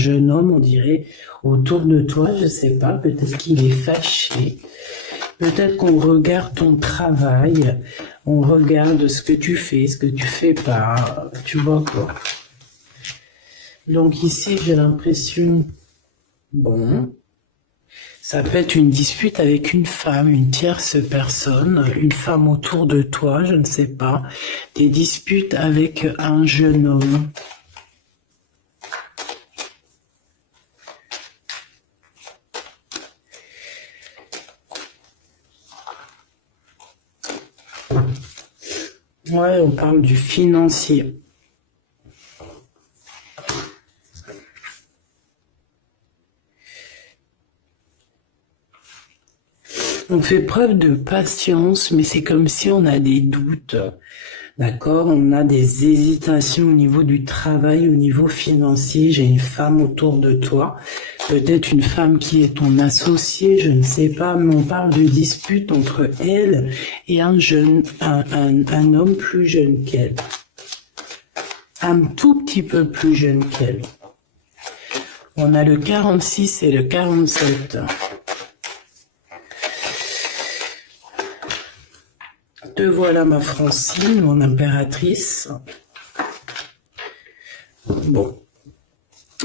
jeune homme, on dirait, autour de toi, je sais pas, peut-être qu'il est fâché, peut-être qu'on regarde ton travail, on regarde ce que tu fais pas, tu vois quoi. Donc ici, j'ai l'impression, bon, ça peut être une dispute avec une femme, une tierce personne, une femme autour de toi, je ne sais pas, des disputes avec un jeune homme. Ouais, on parle du financier. On fait preuve de patience, mais c'est comme si on a des doutes, d'accord? On a des hésitations au niveau du travail, au niveau financier. J'ai une femme autour de toi, peut-être une femme qui est ton associé, je ne sais pas, mais on parle de dispute entre elle et un homme plus jeune qu'elle. Un tout petit peu plus jeune qu'elle. On a le 46 et le 47. Te voilà ma Francine, mon impératrice. Bon,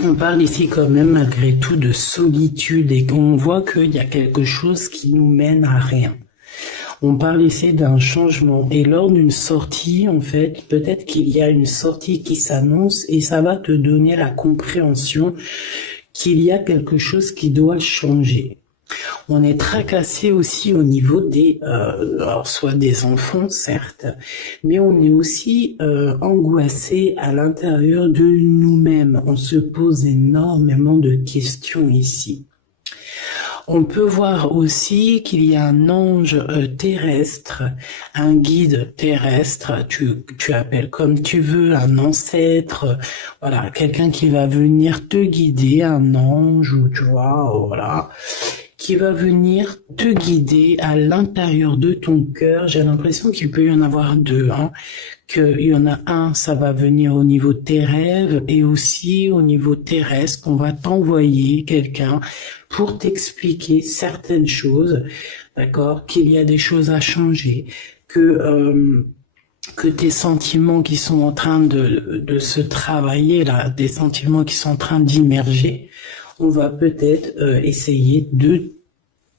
on parle ici quand même malgré tout de solitude et on voit qu'il y a quelque chose qui nous mène à rien. On parle ici d'un changement et lors d'une sortie, en fait, peut-être qu'il y a une sortie qui s'annonce et ça va te donner la compréhension qu'il y a quelque chose qui doit changer. On est tracassé aussi au niveau des, alors soit des enfants certes, mais on est aussi angoissé à l'intérieur de nous-mêmes. On se pose énormément de questions ici. On peut voir aussi qu'il y a un ange terrestre, un guide terrestre, tu appelles comme tu veux, un ancêtre, voilà, quelqu'un qui va venir te guider, un ange, ou tu vois, voilà, qui va venir te guider à l'intérieur de ton cœur. J'ai l'impression qu'il peut y en avoir deux, hein. Qu'il y en a un, ça va venir au niveau de tes rêves et aussi au niveau terrestre, qu'on va t'envoyer quelqu'un pour t'expliquer certaines choses, d'accord, qu'il y a des choses à changer, que tes sentiments qui sont en train de se travailler là, des sentiments qui sont en train d'immerger, on va peut-être essayer de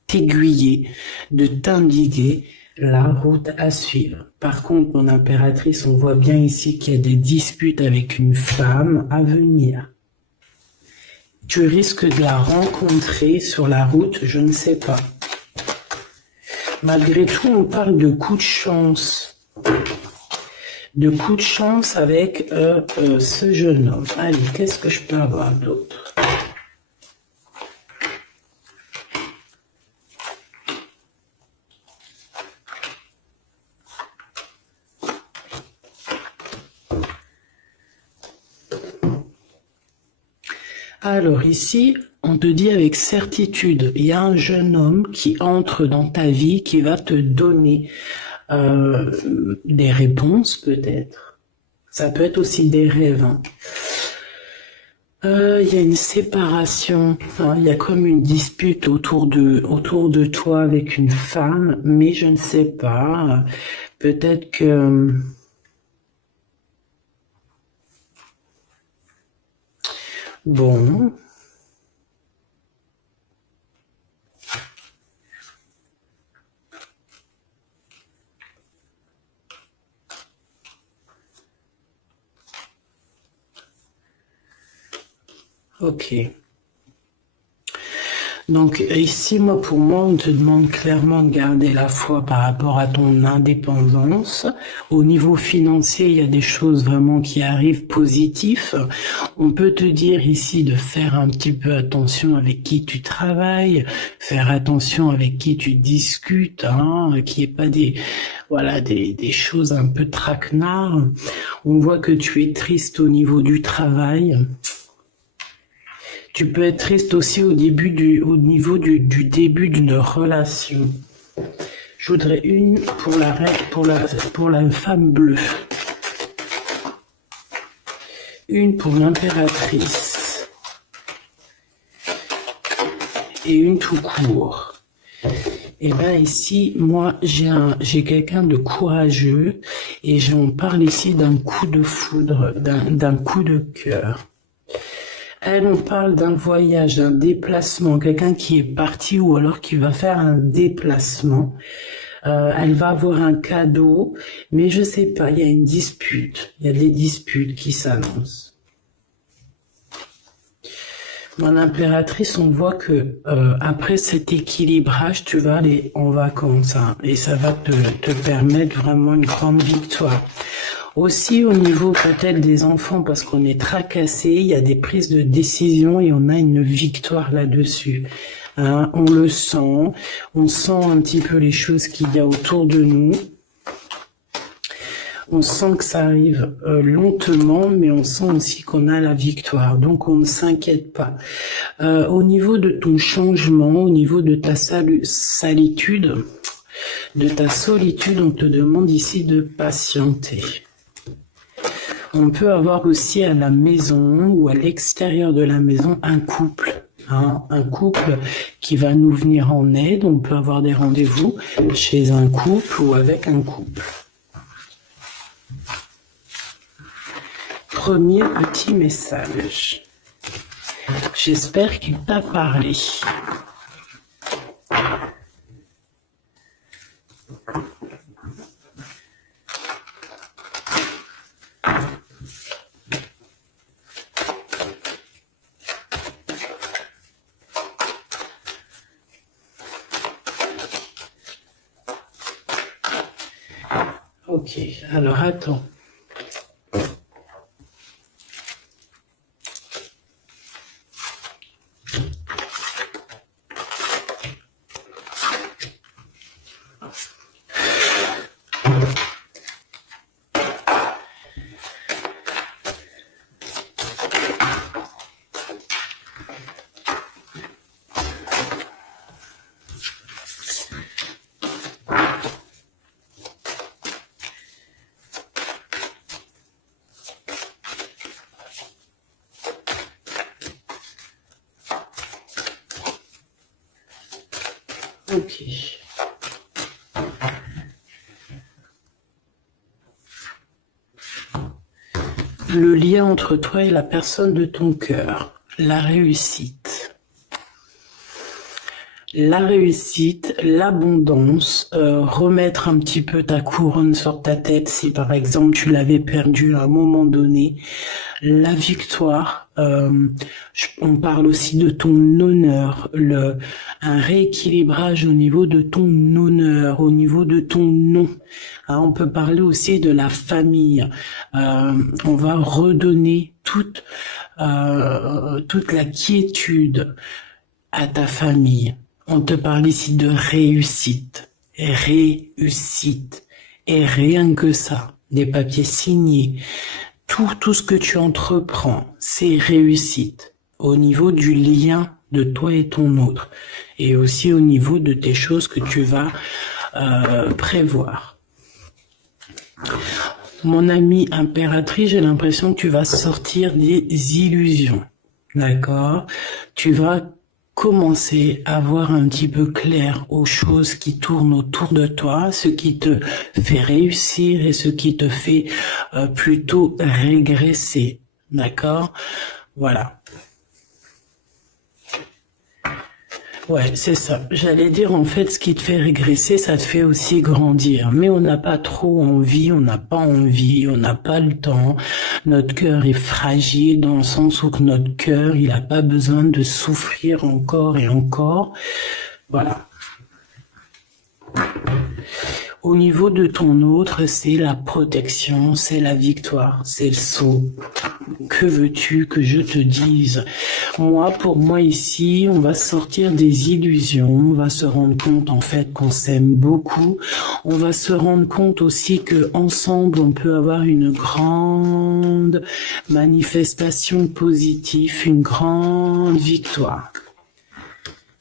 t'aiguiller, de t'indiquer la route à suivre. Par contre, mon impératrice, on voit bien ici qu'il y a des disputes avec une femme à venir. Tu risques de la rencontrer sur la route, je ne sais pas. Malgré tout, on parle de coup de chance. De coup de chance avec ce jeune homme. Allez, qu'est-ce que je peux avoir d'autre ? Alors ici, on te dit avec certitude, il y a un jeune homme qui entre dans ta vie, qui va te donner des réponses peut-être. Ça peut être aussi des rêves. Hein. Il y a une séparation, hein, il y a comme une dispute autour de toi avec une femme, mais je ne sais pas, peut-être que... Bon. Ok. Donc ici, pour moi, on te demande clairement de garder la foi par rapport à ton indépendance. Au niveau financier, il y a des choses vraiment qui arrivent positifs. On peut te dire ici de faire un petit peu attention avec qui tu travailles, faire attention avec qui tu discutes, hein, qu'il n'y ait pas des choses un peu traquenards. On voit que tu es triste au niveau du travail. Tu peux être triste aussi au niveau du début d'une relation. Je voudrais une pour la femme bleue. Une pour l'impératrice. et une tout court. Et bien ici, moi, j'ai quelqu'un de courageux et on parle ici d'un coup de foudre, d'un coup de cœur. Elle, on parle d'un voyage, d'un déplacement, quelqu'un qui est parti ou alors qui va faire un déplacement. Elle va avoir un cadeau, mais je sais pas, il y a une dispute. Il y a des disputes qui s'annoncent. Mon impératrice, on voit que après cet équilibrage, tu vas aller en vacances, hein, et ça va te permettre vraiment une grande victoire. Aussi au niveau peut-être des enfants, parce qu'on est tracassé, il y a des prises de décision et on a une victoire là-dessus. Hein, on le sent, on sent un petit peu les choses qu'il y a autour de nous. On sent que ça arrive lentement, mais on sent aussi qu'on a la victoire. Donc, on ne s'inquiète pas. Au niveau de ton changement, au niveau de ta solitude, on te demande ici de patienter. On peut avoir aussi à la maison ou à l'extérieur de la maison un couple. Hein, un couple qui va nous venir en aide. On peut avoir des rendez-vous chez un couple ou avec un couple. Premier petit message. J'espère qu'il t'a parlé. Ok, alors attends. Ok. Le lien entre toi et la personne de ton cœur, la réussite. La réussite, l'abondance, remettre un petit peu ta couronne sur ta tête si par exemple tu l'avais perdue à un moment donné, la victoire, on parle aussi de ton honneur, un rééquilibrage au niveau de ton honneur, au niveau de ton nom. Hein, on peut parler aussi de la famille. On va redonner toute la quiétude à ta famille. On te parle ici de réussite, et rien que ça, des papiers signés, tout ce que tu entreprends, c'est réussite, au niveau du lien de toi et ton autre, et aussi au niveau de tes choses que tu vas prévoir. Mon amie impératrice, j'ai l'impression que tu vas sortir des illusions, d'accord? Tu vas commencer à voir un petit peu clair aux choses qui tournent autour de toi, ce qui te fait réussir et ce qui te fait plutôt régresser, d'accord? Voilà. Ouais, c'est ça. J'allais dire, en fait, ce qui te fait régresser, ça te fait aussi grandir. Mais on n'a pas trop envie, on n'a pas le temps. Notre cœur est fragile dans le sens où que notre cœur, il n'a pas besoin de souffrir encore et encore. Voilà. Au niveau de ton autre, c'est la protection, c'est la victoire, c'est le saut. Que veux-tu que je te dise? Moi, pour moi ici, on va sortir des illusions, on va se rendre compte en fait qu'on s'aime beaucoup, on va se rendre compte aussi que ensemble on peut avoir une grande manifestation positive, une grande victoire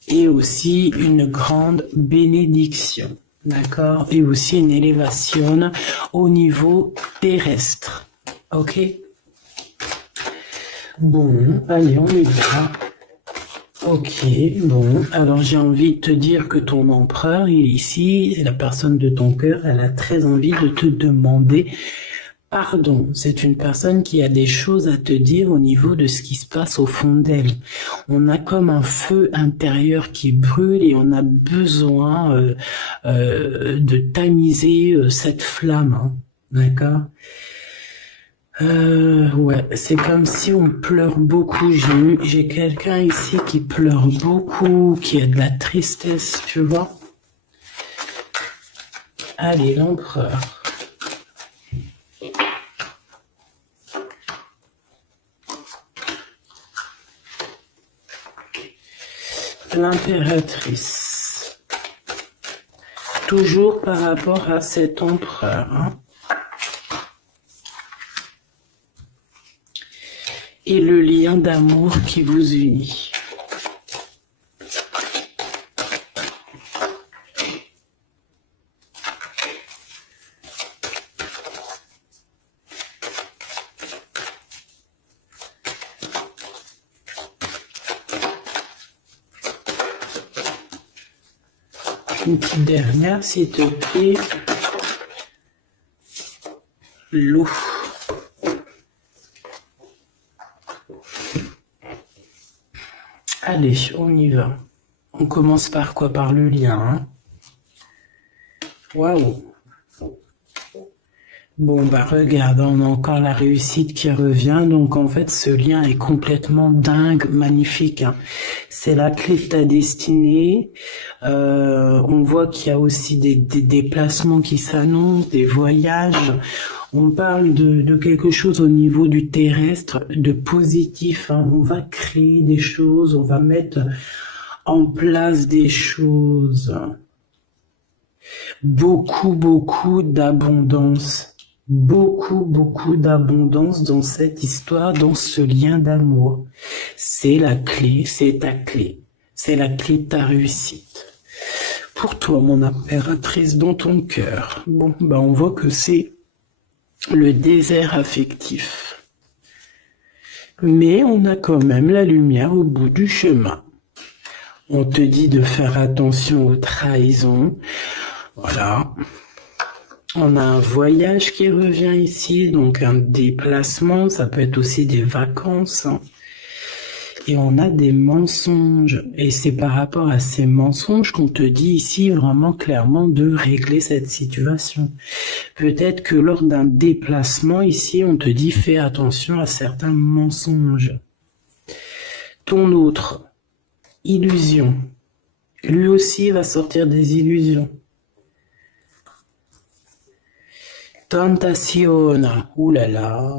et aussi une grande bénédiction. D'accord? Et aussi une élévation au niveau terrestre. Ok? Bon, allez, on y va. Ok, bon, alors j'ai envie de te dire que ton empereur, il est ici, et la personne de ton cœur, elle a très envie de te demander pardon. C'est une personne qui a des choses à te dire au niveau de ce qui se passe au fond d'elle. On a comme un feu intérieur qui brûle et on a besoin de tamiser cette flamme, hein. D'accord? Ouais, c'est comme si on pleure beaucoup. J'ai quelqu'un ici qui pleure beaucoup, qui a de la tristesse, tu vois. Allez, l'empereur. L'impératrice. Toujours par rapport à cet empereur, hein. Et le lien d'amour qui vous unit. Une petite dernière, s'il te plaît. L'eau. Allez, on y va. On commence par quoi? Par le lien, hein. Waouh. Bon, bah regarde, on a encore la réussite qui revient. Donc en fait, ce lien est complètement dingue, magnifique, hein. C'est la clé de ta destinée. On voit qu'il y a aussi des déplacements qui s'annoncent, des voyages. On parle de quelque chose au niveau du terrestre, de positif, hein. On va créer des choses, on va mettre en place des choses. Beaucoup d'abondance. Beaucoup d'abondance dans cette histoire, dans ce lien d'amour. C'est la clé, c'est ta clé. C'est la clé de ta réussite. Pour toi, mon impératrice, dans ton cœur. Bon, bah on voit que c'est le désert affectif. Mais on a quand même la lumière au bout du chemin. On te dit de faire attention aux trahisons. Voilà. On a un voyage qui revient ici, donc un déplacement, ça peut être aussi des vacances, hein. Et on a des mensonges. Et c'est par rapport à ces mensonges qu'on te dit ici vraiment clairement de régler cette situation. Peut-être que lors d'un déplacement ici, on te dit fais attention à certains mensonges. Ton autre, illusion. Lui aussi va sortir des illusions. Tentation, oulala.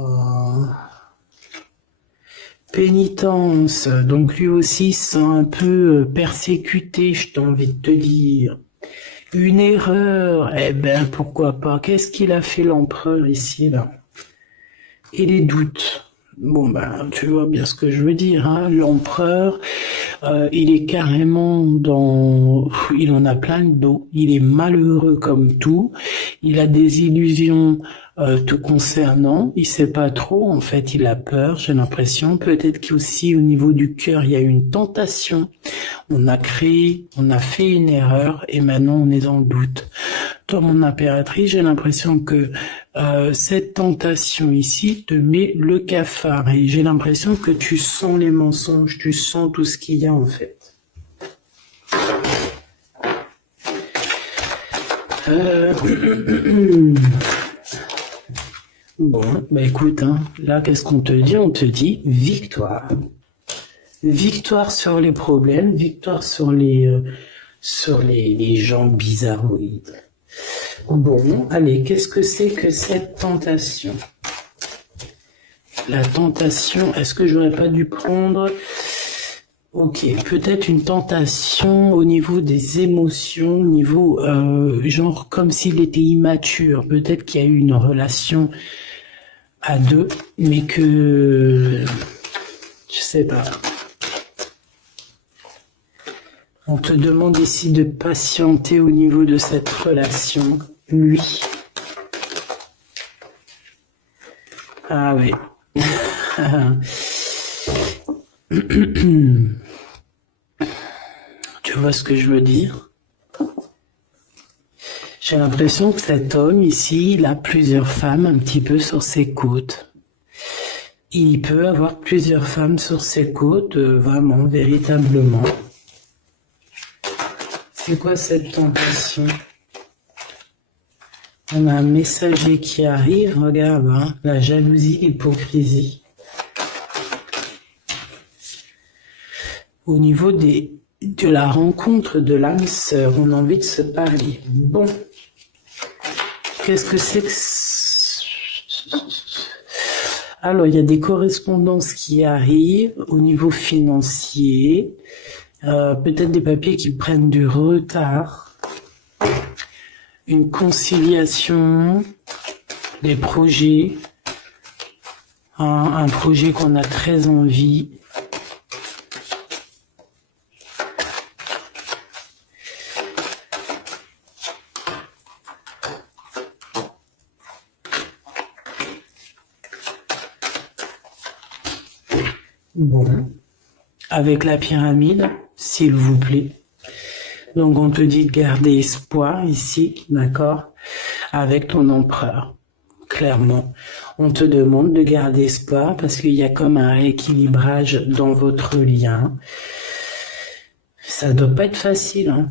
Pénitence, donc lui aussi sent un peu persécuté, je t'ai envie de te dire. Une erreur, eh ben pourquoi pas. Qu'est-ce qu'il a fait l'empereur ici, là? Et les doutes. Bon, ben, tu vois bien ce que je veux dire, hein. L'empereur, il est carrément dans... Il en a plein le dos. Il est malheureux comme tout. Il a des illusions te concernant. Il sait pas trop. En fait, il a peur, j'ai l'impression. Peut-être qu'aussi, au niveau du cœur, il y a une tentation. On a créé, on a fait une erreur et maintenant, on est dans le doute. Toi, mon impératrice, j'ai l'impression que cette tentation ici te met le cafard et j'ai l'impression que tu sens les mensonges, tu sens tout ce qu'il y a en fait. Bon, bah écoute, hein, là qu'est-ce qu'on te dit? On te dit victoire. Victoire sur les problèmes, victoire sur les gens bizarroïdes. Bon, allez, qu'est-ce que c'est que cette tentation? La tentation, est-ce que j'aurais pas dû prendre... Ok, peut-être une tentation au niveau des émotions, au niveau, genre comme s'il était immature. Peut-être qu'il y a eu une relation à deux, mais que... Je sais pas. On te demande ici de patienter au niveau de cette relation. Lui. Ah oui. Tu vois ce que je veux dire? J'ai l'impression que cet homme ici, il a plusieurs femmes un petit peu sur ses côtes. Il peut avoir plusieurs femmes sur ses côtes, vraiment, véritablement. C'est quoi cette tentation? On a un messager qui arrive, regarde, hein, la jalousie, l'hypocrisie. Au niveau de la rencontre de l'âme sœur, on a envie de se parler. Bon, qu'est-ce que c'est que... Alors, il y a des correspondances qui arrivent au niveau financier, peut-être des papiers qui prennent du retard, une conciliation, des projets, un projet qu'on a très envie. Bon, avec la pyramide, s'il vous plaît. Donc on te dit de garder espoir ici, d'accord, avec ton empereur. Clairement, on te demande de garder espoir parce qu'il y a comme un rééquilibrage dans votre lien. Ça doit pas être facile, hein.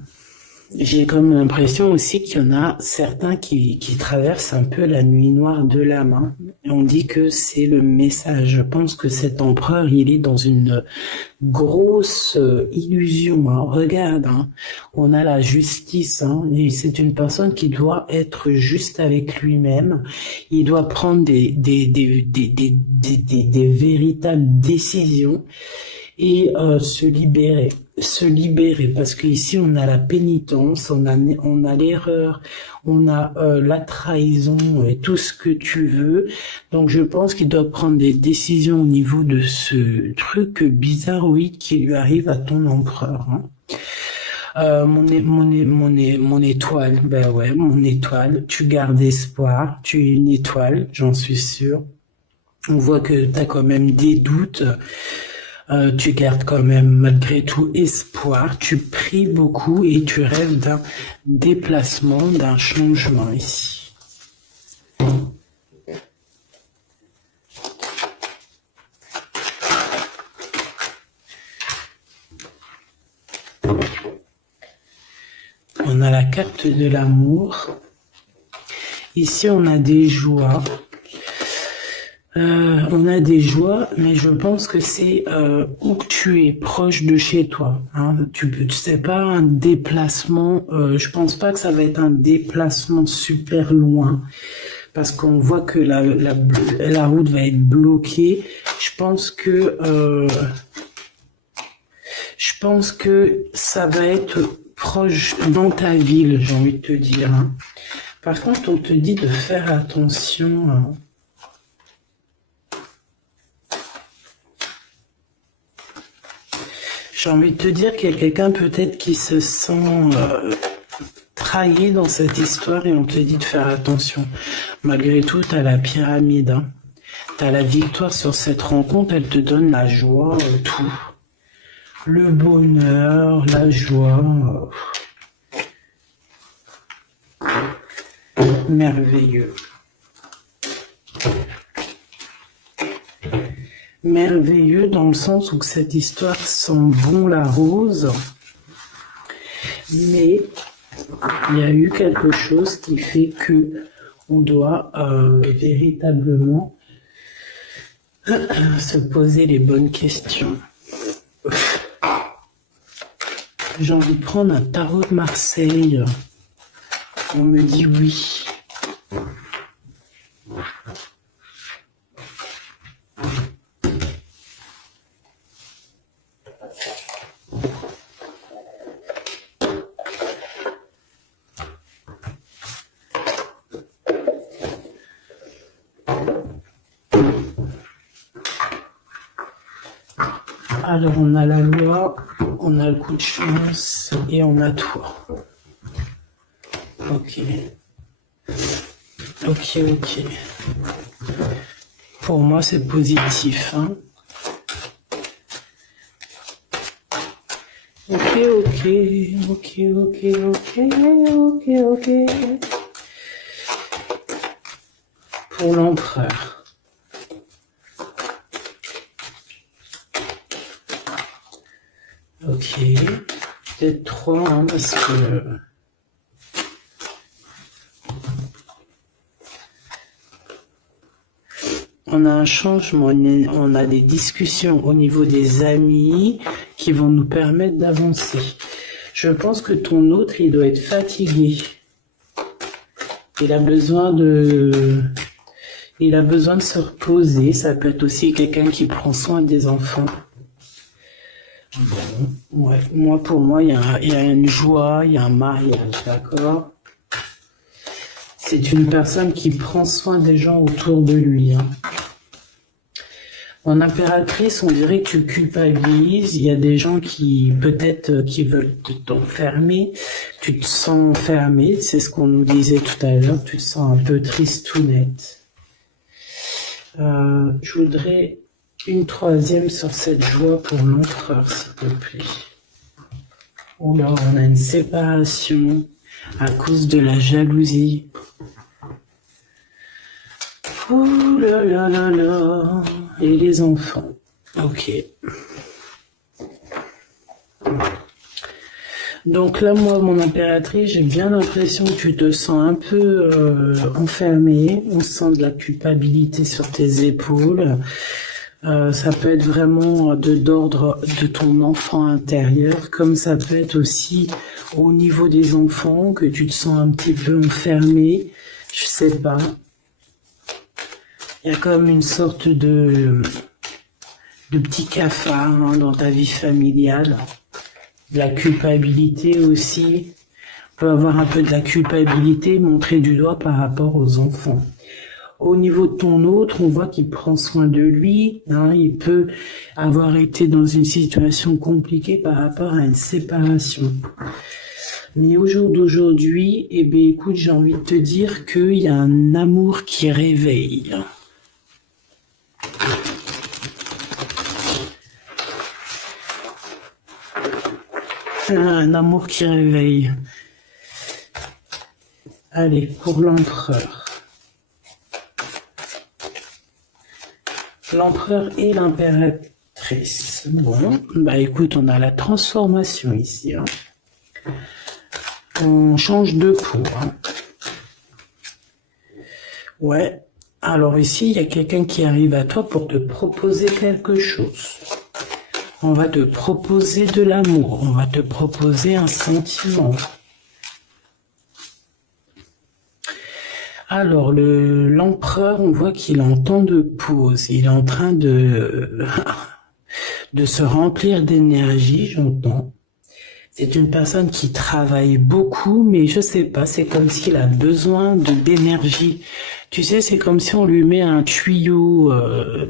J'ai comme l'impression aussi qu'il y en a certains qui traversent un peu la nuit noire de l'âme, hein. On dit que c'est le message. Je pense que cet empereur, il est dans une grosse illusion, hein. Regarde, hein. On a la justice, hein. Et c'est une personne qui doit être juste avec lui-même. Il doit prendre des véritables décisions et se libérer, parce qu'ici on a la pénitence, on a l'erreur, on a la trahison et tout ce que tu veux. Donc je pense qu'il doit prendre des décisions au niveau de ce truc bizarroïde qui lui arrive à ton empereur, hein. Mon étoile, ben ouais, mon étoile, tu gardes espoir, tu es une étoile, j'en suis sûr. On voit que tu as quand même des doutes. Tu gardes quand même malgré tout espoir, tu pries beaucoup et tu rêves d'un déplacement, d'un changement ici. On a la carte de l'amour. Ici, on a des joies. On a des joies, mais je pense que c'est où que tu es, proche de chez toi. Hein. C'est pas un déplacement. Je pense pas que ça va être un déplacement super loin, parce qu'on voit que la route va être bloquée. Je pense que ça va être proche dans ta ville, j'ai envie de te dire. Hein. Par contre, on te dit de faire attention. Hein. J'ai envie de te dire qu'il y a quelqu'un peut-être qui se sent trahi dans cette histoire et on te dit de faire attention. Malgré tout, tu as la pyramide. Hein. Tu as la victoire sur cette rencontre, elle te donne la joie, tout. Le bonheur, la joie. Merveilleux. Merveilleux dans le sens où cette histoire sent bon la rose, mais il y a eu quelque chose qui fait que on doit véritablement se poser les bonnes questions. J'ai envie de prendre un tarot de Marseille. On me dit oui. Alors, on a la loi, on a le coup de chance et on a toi. Ok. Ok. Pour moi, c'est positif. Hein. Ok, ok, ok, ok, ok, ok, ok. Pour l'empereur. Ok. Peut-être 3, hein, parce que... On a un changement, on a des discussions au niveau des amis qui vont nous permettre d'avancer. Je pense que ton autre, il doit être fatigué. Il a besoin de se reposer. Ça peut être aussi quelqu'un qui prend soin des enfants. Bon, ouais. Pour moi, il y a une joie, il y a un mariage, d'accord? C'est une personne qui prend soin des gens autour de lui, hein. En impératrice, on dirait que tu culpabilises. Il y a des gens qui, peut-être, qui veulent t'enfermer. Tu te sens enfermé. C'est ce qu'on nous disait tout à l'heure. Tu te sens un peu tristounette. Je voudrais une 3e sur cette joie pour l'empereur, s'il te plaît. Oula, on a une séparation à cause de la jalousie. Oh là là là là. Et les enfants. Ok. Donc là, moi, mon impératrice, j'ai bien l'impression que tu te sens un peu enfermé. On sent de la culpabilité sur tes épaules. Ça peut être vraiment d'ordre de ton enfant intérieur, comme ça peut être aussi au niveau des enfants, que tu te sens un petit peu enfermé. Je sais pas. Il y a comme une sorte de petit cafard, hein, dans ta vie familiale. De la culpabilité aussi. On peut avoir un peu de la culpabilité montrée du doigt par rapport aux enfants. Au niveau de ton autre, on voit qu'il prend soin de lui, hein, il peut avoir été dans une situation compliquée par rapport à une séparation. Mais au jour d'aujourd'hui, eh bien, écoute, j'ai envie de te dire qu'il y a un amour qui réveille. Un amour qui réveille. Allez, pour l'empereur. L'empereur et l'impératrice. Bon, bah écoute, on a la transformation ici, hein. On change de peau, hein. Ouais. Alors ici, il y a quelqu'un qui arrive à toi pour te proposer quelque chose. On va te proposer de l'amour. On va te proposer un sentiment. Alors, l'empereur, on voit qu'il est en temps de pause. Il est en train de se remplir d'énergie, j'entends. C'est une personne qui travaille beaucoup, mais je sais pas, c'est comme s'il a besoin d'énergie. Tu sais, c'est comme si on lui met un tuyau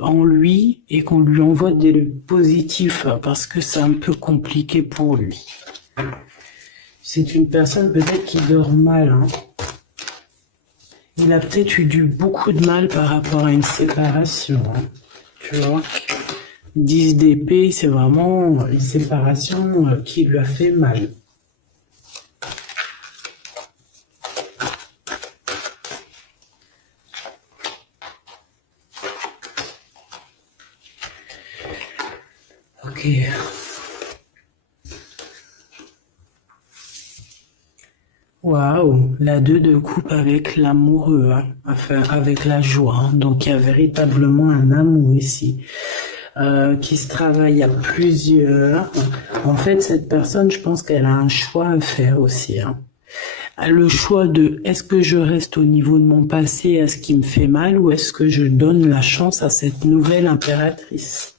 en lui et qu'on lui envoie des positifs, parce que c'est un peu compliqué pour lui. C'est une personne peut-être qui dort mal, hein. Il a peut-être eu beaucoup de mal par rapport à une séparation, hein. Tu vois, 10 d'épée, c'est vraiment une séparation qui lui a fait mal. Ok. Waouh, la 2 de coupe avec l'amoureux, hein. Enfin, avec la joie, hein. Donc il y a véritablement un amour ici. Qui se travaille à plusieurs. En fait, cette personne, je pense qu'elle a un choix à faire aussi, hein. Le choix de est-ce que je reste au niveau de mon passé, à ce qui me fait mal, ou est-ce que je donne la chance à cette nouvelle impératrice.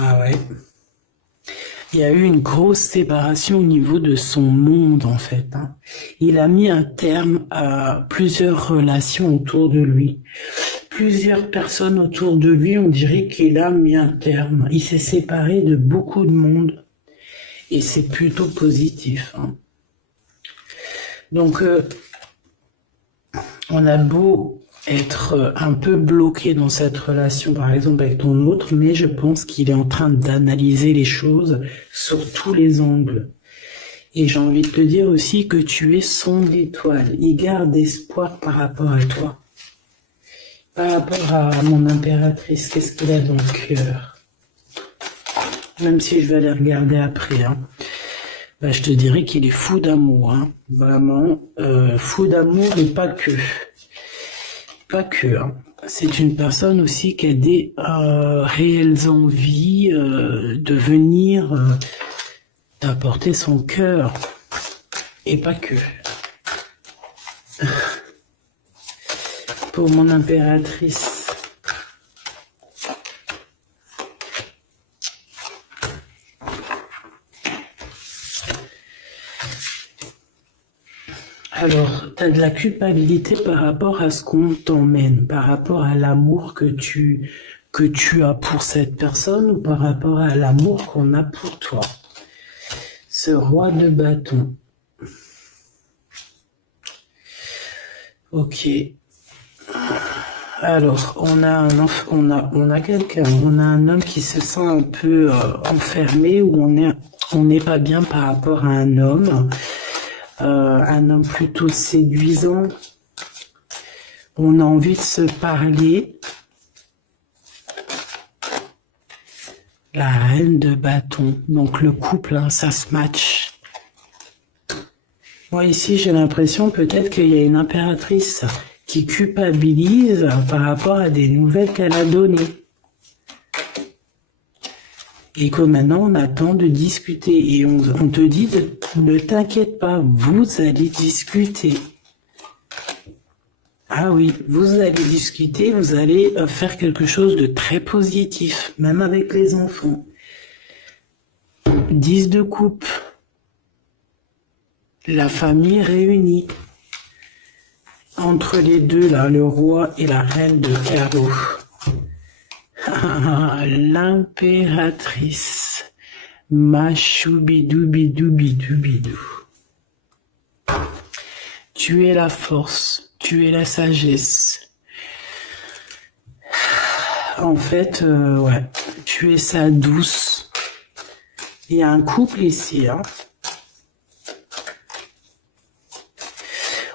Ah ouais. Il y a eu une grosse séparation au niveau de son monde, en fait, hein. Il a mis un terme à plusieurs relations autour de lui. Plusieurs personnes autour de lui, on dirait qu'il a mis un terme. Il s'est séparé de beaucoup de monde. Et c'est plutôt positif, hein. Donc, On a beau être un peu bloqué dans cette relation, par exemple avec ton autre, mais je pense qu'il est en train d'analyser les choses sur tous les angles. Et j'ai envie de te dire aussi que tu es son étoile. Il garde espoir par rapport à toi. Par rapport à mon impératrice, qu'est-ce qu'il a dans le cœur? Même si je vais aller regarder après, hein. Bah, je te dirais qu'il est fou d'amour, hein. Vraiment, fou d'amour et pas que. Pas que, hein. C'est une personne aussi qui a des réelles envies de venir d'apporter son cœur. Et pas que. Pour mon impératrice. Alors, tu as de la culpabilité par rapport à ce qu'on t'emmène, par rapport à l'amour que tu as pour cette personne ou par rapport à l'amour qu'on a pour toi. Ce roi de bâton. Ok. Alors, on a un homme qui se sent un peu enfermé, où on n'est pas bien par rapport à un homme plutôt séduisant. On a envie de se parler. La reine de bâton, donc le couple, hein, ça se match. Moi ici, j'ai l'impression peut-être qu'il y a une impératrice qui culpabilise par rapport à des nouvelles qu'elle a données. Et que maintenant, on attend de discuter. Et on te dit, ne t'inquiète pas, vous allez discuter. Ah oui, vous allez discuter, vous allez faire quelque chose de très positif, même avec les enfants. 10 de coupe. La famille réunie. Entre les deux, là, le roi et la reine de carreau. L'impératrice. Machoubidoubidoubidoubidou. Tu es la force, tu es la sagesse. En fait, ouais, tu es sa douce. Il y a un couple ici, hein.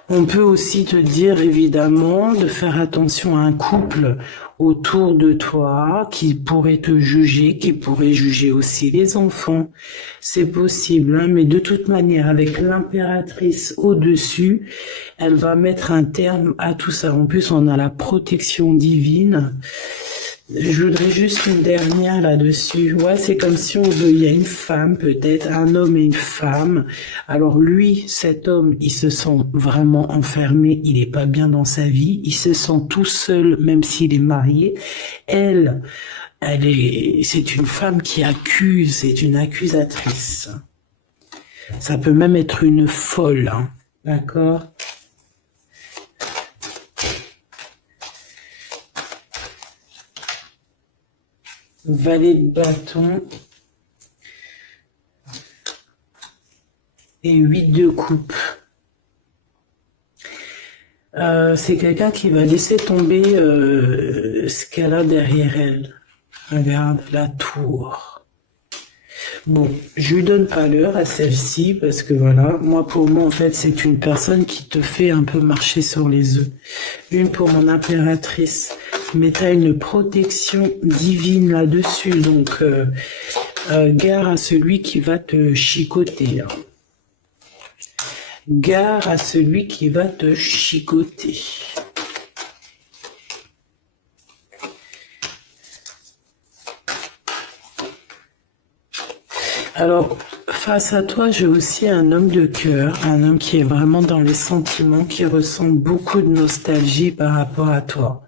On peut aussi te dire, évidemment, de faire attention à un couple autour de toi qui pourrait te juger, qui pourrait juger aussi les enfants. C'est possible, hein, mais de toute manière, avec l'impératrice au-dessus, elle va mettre un terme à tout ça. En plus, on a la protection divine. Je voudrais juste une dernière là-dessus. Ouais, c'est comme si il y a une femme, peut-être, un homme et une femme. Alors lui, cet homme, il se sent vraiment enfermé, il est pas bien dans sa vie, il se sent tout seul, même s'il est marié. C'est une femme qui accuse, c'est une accusatrice. Ça peut même être une folle, hein. D'accord ? Valet de bâton et 8 de coupe. C'est quelqu'un qui va laisser tomber ce qu'elle a derrière elle. Regarde la tour. Bon, je lui donne pas l'heure à celle-ci parce que voilà, pour moi en fait c'est une personne qui te fait un peu marcher sur les œufs. Une pour mon impératrice. Mais tu as une protection divine là-dessus, donc gare à celui qui va te chicoter. Hein. Gare à celui qui va te chicoter. Alors, face à toi, j'ai aussi un homme de cœur, un homme qui est vraiment dans les sentiments, qui ressent beaucoup de nostalgie par rapport à toi.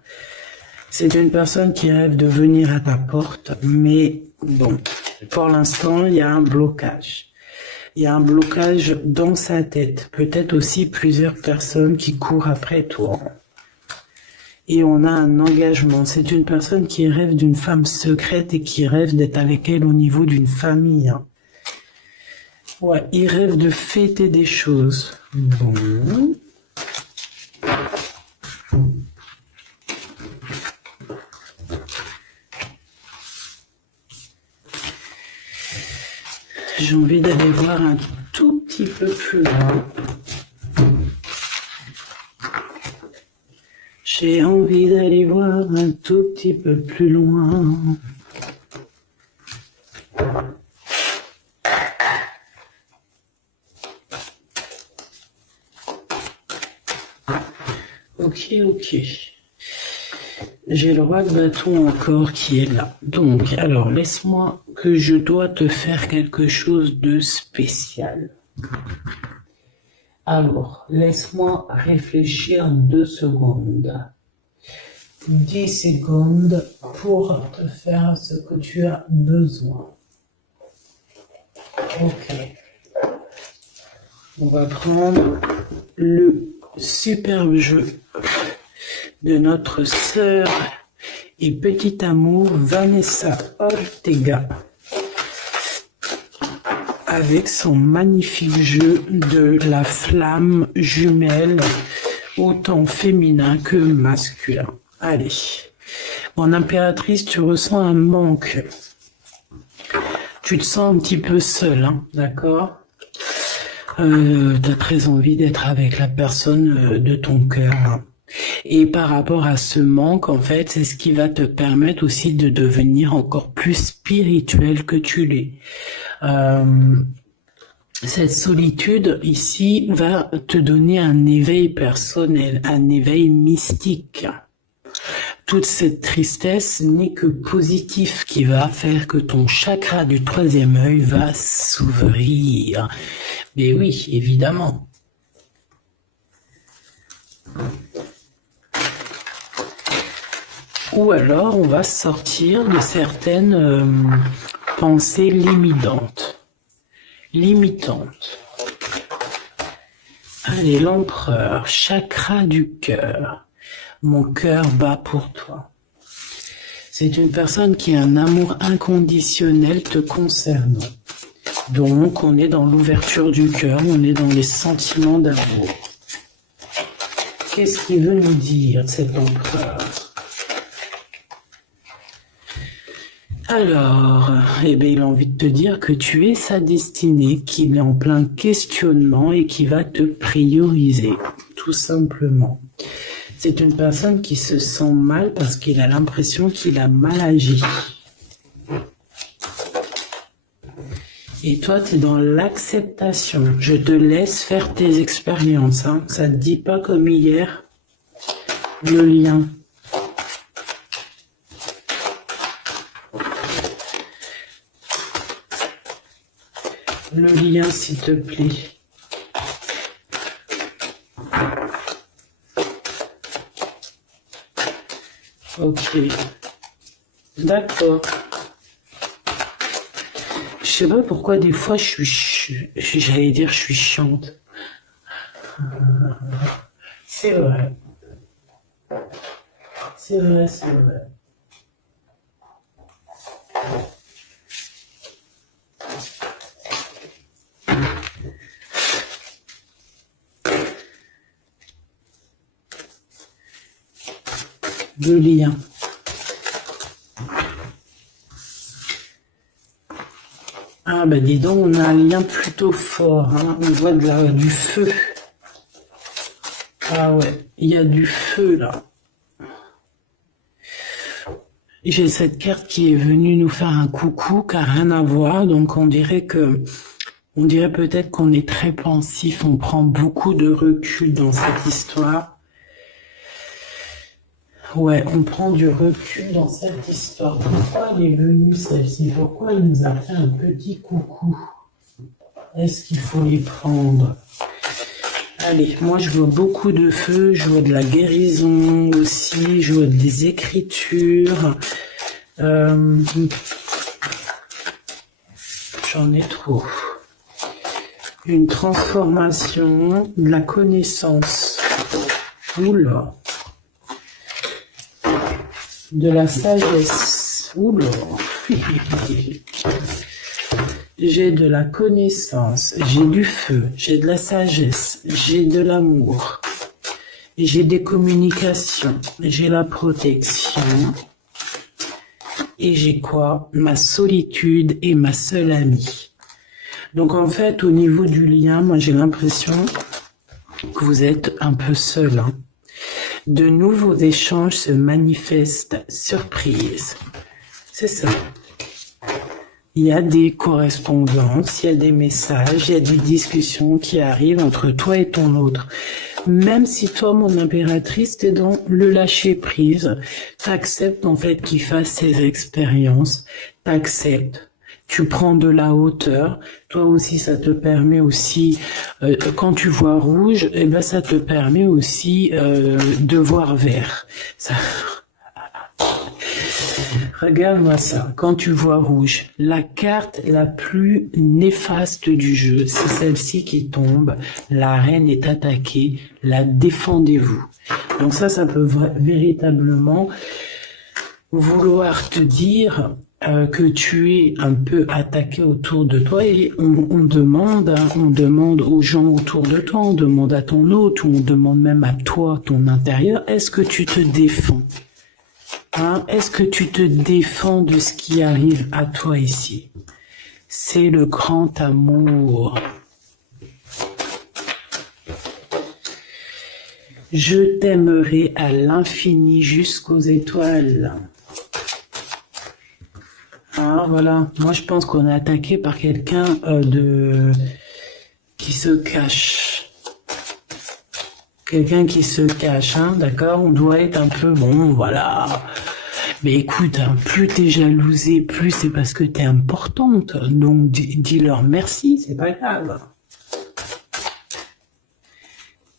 C'est une personne qui rêve de venir à ta porte, mais bon, pour l'instant, il y a un blocage. Il y a un blocage dans sa tête. Peut-être aussi plusieurs personnes qui courent après toi. Et on a un engagement. C'est une personne qui rêve d'une femme secrète et qui rêve d'être avec elle au niveau d'une famille. Hein. Ouais, il rêve de fêter des choses. Bon. J'ai envie d'aller voir un tout petit peu plus loin. J'ai envie d'aller voir un tout petit peu plus loin. Ok, ok. J'ai le roi de bâton encore qui est là. Donc, alors, laisse-moi que je dois te faire quelque chose de spécial. Alors, laisse-moi réfléchir 2 secondes. 10 secondes pour te faire ce que tu as besoin. Ok. On va prendre le superbe jeu de notre sœur et petit amour Vanessa Ortega avec son magnifique jeu de la flamme jumelle autant féminin que masculin. Allez, mon impératrice, tu ressens un manque. Tu te sens un petit peu seule, hein, d'accord? T'as très envie d'être avec la personne de ton cœur. Hein. Et par rapport à ce manque, en fait, c'est ce qui va te permettre aussi de devenir encore plus spirituel que tu l'es. Cette solitude ici va te donner un éveil personnel, un éveil mystique. Toute cette tristesse n'est que positif qui va faire que ton chakra du 3e œil va s'ouvrir. Mais oui, évidemment. Ou alors, on va sortir de certaines pensées limitantes. Allez, l'empereur, chakra du cœur. Mon cœur bat pour toi. C'est une personne qui a un amour inconditionnel te concernant. Donc, on est dans l'ouverture du cœur, on est dans les sentiments d'amour. Qu'est-ce qu'il veut nous dire, cet empereur? Alors, eh bien, il a envie de te dire que tu es sa destinée, qu'il est en plein questionnement et qui va te prioriser, tout simplement. C'est une personne qui se sent mal parce qu'il a l'impression qu'il a mal agi. Et toi, tu es dans l'acceptation. Je te laisse faire tes expériences. Hein. Ça ne te dit pas comme hier le lien. Le lien, s'il te plaît. Ok. D'accord. Je sais pas pourquoi des fois j'allais dire je suis chiante. C'est vrai. C'est vrai, c'est vrai. Le lien. Ah ben dis donc, on a un lien plutôt fort, hein. On voit du feu. Ah ouais, il y a du feu là. J'ai cette carte qui est venue nous faire un coucou, qui n'a rien à voir, donc on dirait peut-être qu'on est très pensif, on prend beaucoup de recul dans cette histoire. Ouais, on prend du recul dans cette histoire. Pourquoi elle est venue celle-ci? Pourquoi elle nous a fait un petit coucou? Est-ce qu'il faut les prendre? Allez, moi je vois beaucoup de feu, je vois de la guérison aussi, je vois des écritures. J'en ai trop. Une transformation, de la connaissance. Oula. De la sagesse. Oula. J'ai de la connaissance, j'ai du feu, j'ai de la sagesse, j'ai de l'amour, j'ai des communications, j'ai la protection. Et j'ai quoi? Ma solitude est ma seule amie. Donc en fait, au niveau du lien, moi j'ai l'impression que vous êtes un peu seul. Hein. De nouveaux échanges se manifestent. Surprise. C'est ça. Il y a des correspondances, il y a des messages, il y a des discussions qui arrivent entre toi et ton autre. Même si toi, mon impératrice, t'es dans le lâcher-prise, t'acceptes en fait qu'il fasse ses expériences, t'acceptes, tu prends de la hauteur. Toi aussi, ça te permet aussi, quand tu vois rouge, eh ben ça te permet aussi de voir vert. Ça... Regarde-moi ça, quand tu vois rouge, la carte la plus néfaste du jeu, c'est celle-ci qui tombe, la reine est attaquée, la défendez-vous. Donc ça peut véritablement vouloir te dire que tu es un peu attaqué autour de toi et on demande aux gens autour de toi, on demande à ton hôte, ou on demande même à toi, ton intérieur, est-ce que tu te défends? Hein, est-ce que tu te défends de ce qui arrive à toi ici? C'est le grand amour. Je t'aimerai à l'infini jusqu'aux étoiles. Ah, voilà. Moi, je pense qu'on est attaqué par quelqu'un qui se cache. Quelqu'un qui se cache, hein, d'accord? On doit être un peu, bon, voilà. Mais écoute, hein, plus t'es jalousée, plus c'est parce que t'es importante. Donc, dis-leur merci, c'est pas grave.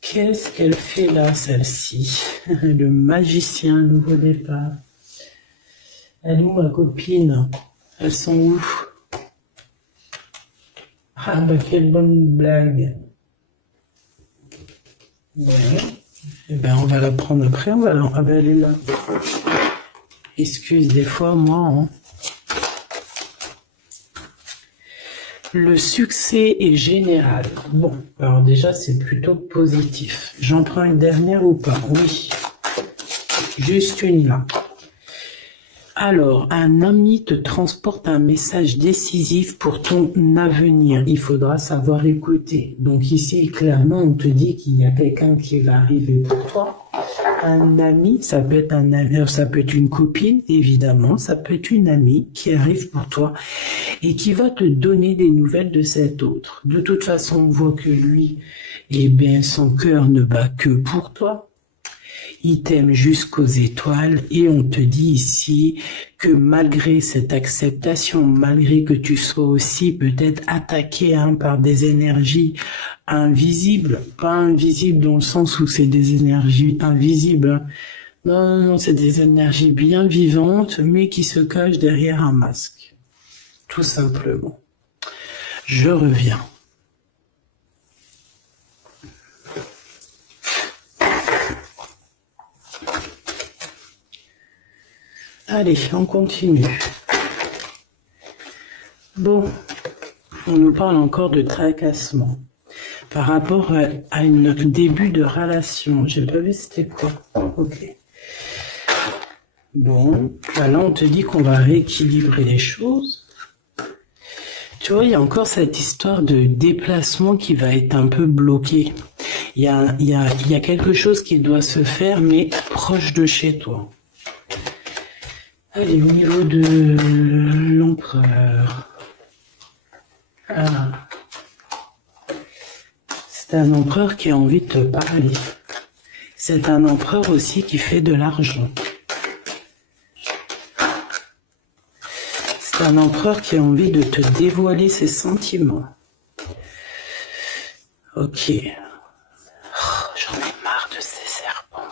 Qu'est-ce qu'elle fait là, celle-ci? Le magicien, nouveau départ. Elle est où, ma copine? Elles sont où? Ah, bah, quelle bonne blague. Ouais. Eh ben, on va la prendre après, ah ben, elle est là. Excuse des fois, moi, hein. Le succès est général. Bon, alors déjà, c'est plutôt positif. J'en prends une dernière ou pas? Oui. Juste une là. Alors, un ami te transporte un message décisif pour ton avenir. Il faudra savoir écouter. Donc ici, clairement, on te dit qu'il y a quelqu'un qui va arriver pour toi. Un ami, ça peut être un ami, ça peut être une copine, évidemment, ça peut être une amie qui arrive pour toi et qui va te donner des nouvelles de cet autre. De toute façon, on voit que lui, eh bien, son cœur ne bat que pour toi. Il t'aime jusqu'aux étoiles et on te dit ici que malgré cette acceptation, malgré que tu sois aussi peut-être attaqué par des énergies invisibles, pas invisibles dans le sens où c'est des énergies invisibles, non, c'est des énergies bien vivantes mais qui se cachent derrière un masque, tout simplement. Je reviens. Allez, on continue. Bon, on nous parle encore de tracassement. Par rapport à un début de relation. J'ai pas vu c'était quoi. Ok. Bon, là on te dit qu'on va rééquilibrer les choses. Tu vois, il y a encore cette histoire de déplacement qui va être un peu bloqué. Il y a quelque chose qui doit se faire, mais proche de chez toi. Allez, au niveau de l'empereur. Ah. C'est un empereur qui a envie de te parler. C'est un empereur aussi qui fait de l'argent. C'est un empereur qui a envie de te dévoiler ses sentiments. Ok. Oh, j'en ai marre de ces serpents.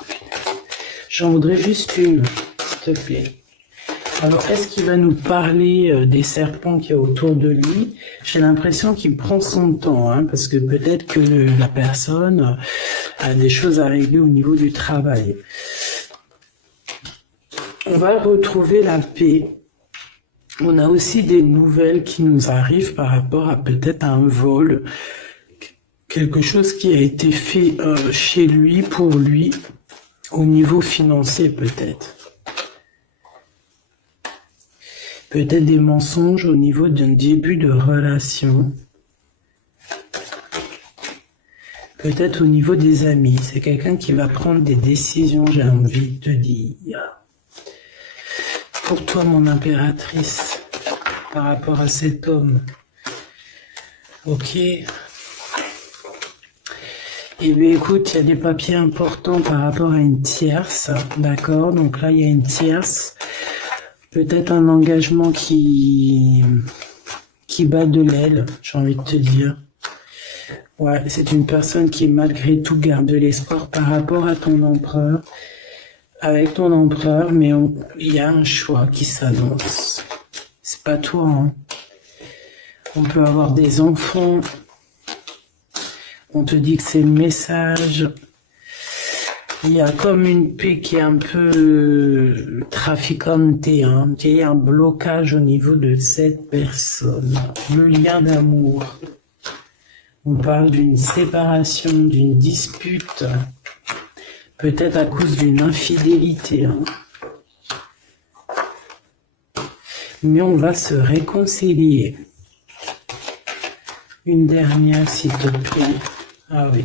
J'en voudrais juste une, s'il te plaît. Alors, est-ce qu'il va nous parler des serpents qu'il y a autour de lui? J'ai l'impression qu'il prend son temps, hein, parce que peut-être que la personne a des choses à régler au niveau du travail. On va retrouver la paix. On a aussi des nouvelles qui nous arrivent par rapport à peut-être un vol, quelque chose qui a été fait chez lui, pour lui, au niveau financier peut-être. Peut-être des mensonges au niveau d'un début de relation. Peut-être au niveau des amis, c'est quelqu'un qui va prendre des décisions, j'ai envie de te dire. Pour toi, mon impératrice, par rapport à cet homme. Ok. Eh bien, écoute, il y a des papiers importants par rapport à une tierce, d'accord? Donc là, il y a une tierce. Peut-être un engagement qui bat de l'aile, j'ai envie de te dire. Ouais, c'est une personne qui malgré tout garde de l'espoir par rapport à ton empereur, avec ton empereur, mais il y a un choix qui s'annonce. C'est pas toi, hein. On peut avoir des enfants, on te dit que c'est le message. Il y a comme une paix qui est un peu traficante, hein. Il y a un blocage au niveau de cette personne. Le lien d'amour. On parle d'une séparation, d'une dispute, peut-être à cause d'une infidélité. Hein. Mais on va se réconcilier. Une dernière, s'il te plaît. Ah oui.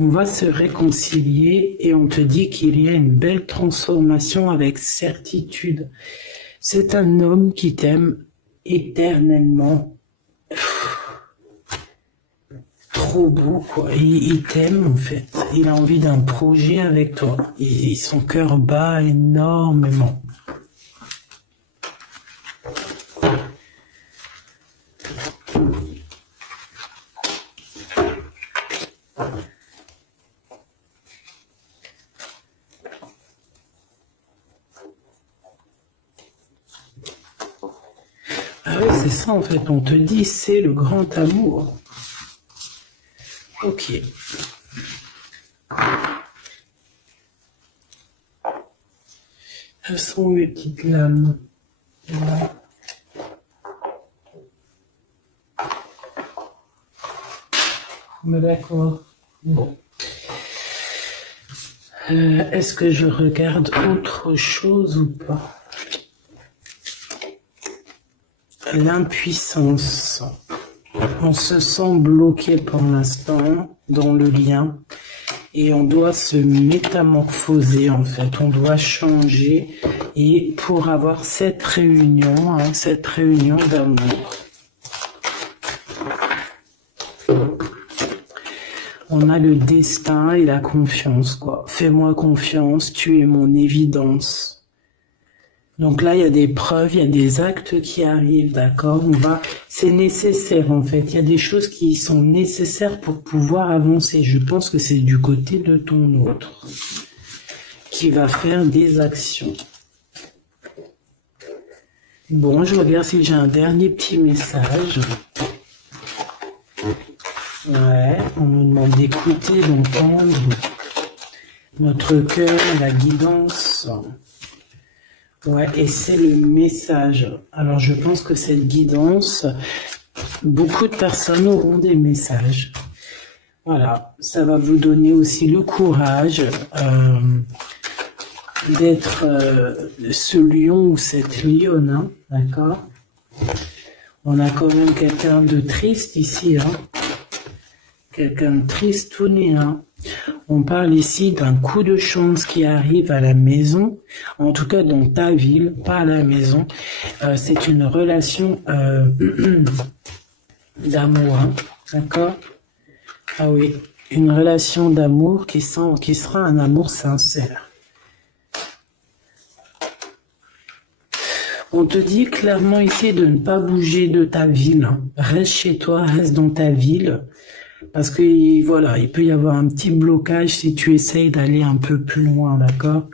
On va se réconcilier et on te dit qu'il y a une belle transformation avec certitude. C'est un homme qui t'aime éternellement. Trop beau, quoi. Il t'aime, en fait. Il a envie d'un projet avec toi. Et son cœur bat énormément. Ah oui, c'est ça, en fait. On te dit, c'est le grand amour. Ok. Elles sont mes petites lames. Voilà. Mais d'accord. Bon. Est-ce que je regarde autre chose ou pas? L'impuissance. On se sent bloqué pour l'instant dans le lien et on doit se métamorphoser en fait, on doit changer et pour avoir cette réunion, hein, cette réunion d'amour. On a le destin et la confiance, quoi. Fais-moi confiance, tu es mon évidence. Donc là, il y a des preuves, il y a des actes qui arrivent, d'accord? C'est nécessaire en fait. Il y a des choses qui sont nécessaires pour pouvoir avancer. Je pense que c'est du côté de ton autre qui va faire des actions. Bon, je regarde si j'ai un dernier petit message. Ouais, on nous demande d'écouter, d'entendre notre cœur, la guidance. Ouais, et c'est le message. Alors, je pense que cette guidance, beaucoup de personnes auront des messages. Voilà, ça va vous donner aussi le courage d'être ce lion ou cette lionne, hein, d'accord? On a quand même quelqu'un de triste ici, hein? Quelqu'un de tristouné, hein? On parle ici d'un coup de chance qui arrive à la maison, en tout cas dans ta ville, pas à la maison. C'est une relation d'amour, hein, d'accord? Ah oui, une relation d'amour qui sera un amour sincère. On te dit clairement ici de ne pas bouger de ta ville. Hein. Reste chez toi, reste dans ta ville. Parce que voilà, il peut y avoir un petit blocage si tu essayes d'aller un peu plus loin, d'accord?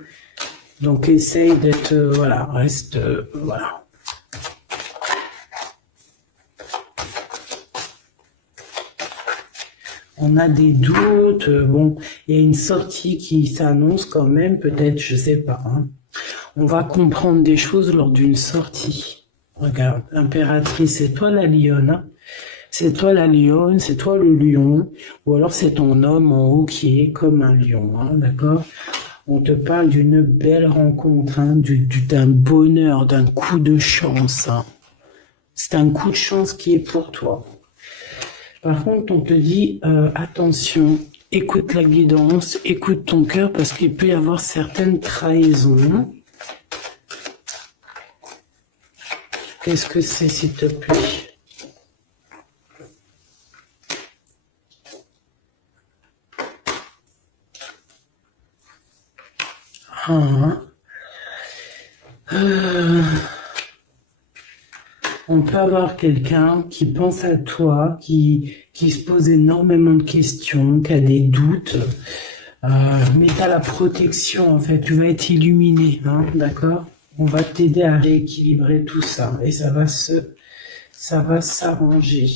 Donc essaye d'être, voilà, reste, voilà. On a des doutes, bon, il y a une sortie qui s'annonce quand même, peut-être, je sais pas. Hein. On va comprendre des choses lors d'une sortie. Regarde, impératrice, c'est toi la lionne, hein? C'est toi la lionne, c'est toi le lion, ou alors c'est ton homme en haut qui est comme un lion, hein, d'accord? On te parle d'une belle rencontre, hein, d'un bonheur, d'un coup de chance. Hein. C'est un coup de chance qui est pour toi. Par contre, on te dit, attention, écoute la guidance, écoute ton cœur, parce qu'il peut y avoir certaines trahisons. Qu'est-ce que c'est, s'il te plaît? On peut avoir quelqu'un qui pense à toi, qui se pose énormément de questions, qui a des doutes, mais tu as la protection, en fait, tu vas être illuminé, hein, d'accord? On va t'aider à rééquilibrer tout ça, et ça va s'arranger.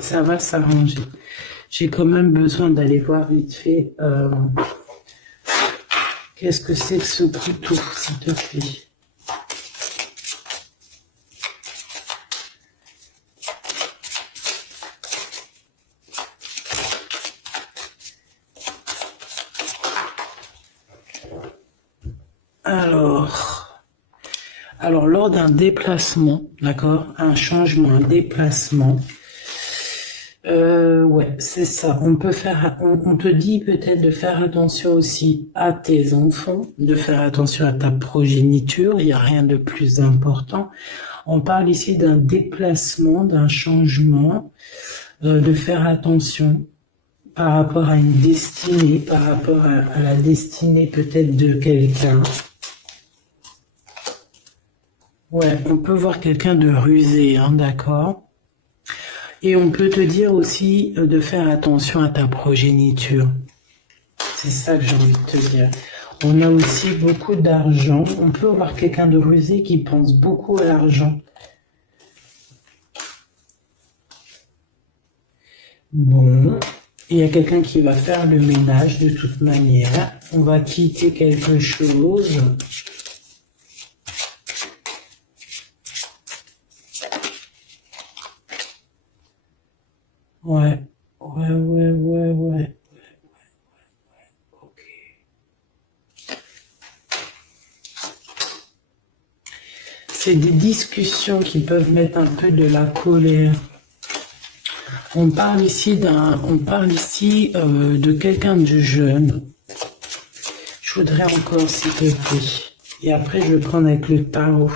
Ça va s'arranger. J'ai quand même besoin d'aller voir vite fait, qu'est-ce que c'est que ce couteau, s'il te plaît? Alors lors d'un déplacement, d'accord, un changement, un déplacement, ouais, c'est ça. On peut faire, on te dit peut-être de faire attention aussi à tes enfants, de faire attention à ta progéniture. Il n'y a rien de plus important. On parle ici d'un déplacement, d'un changement, de faire attention par rapport à une destinée, par rapport à la destinée peut-être de quelqu'un. Ouais, on peut voir quelqu'un de rusé, hein, d'accord? Et on peut te dire aussi de faire attention à ta progéniture. C'est ça que j'ai envie de te dire. On a aussi beaucoup d'argent. On peut voir quelqu'un de rusé qui pense beaucoup à l'argent. Bon, il y a quelqu'un qui va faire le ménage de toute manière. On va quitter quelque chose. Ouais. Ok. C'est des discussions qui peuvent mettre un peu de la colère. On parle ici de quelqu'un de jeune. Je voudrais encore, s'il te plaît. Et après, je vais prendre avec le tarot.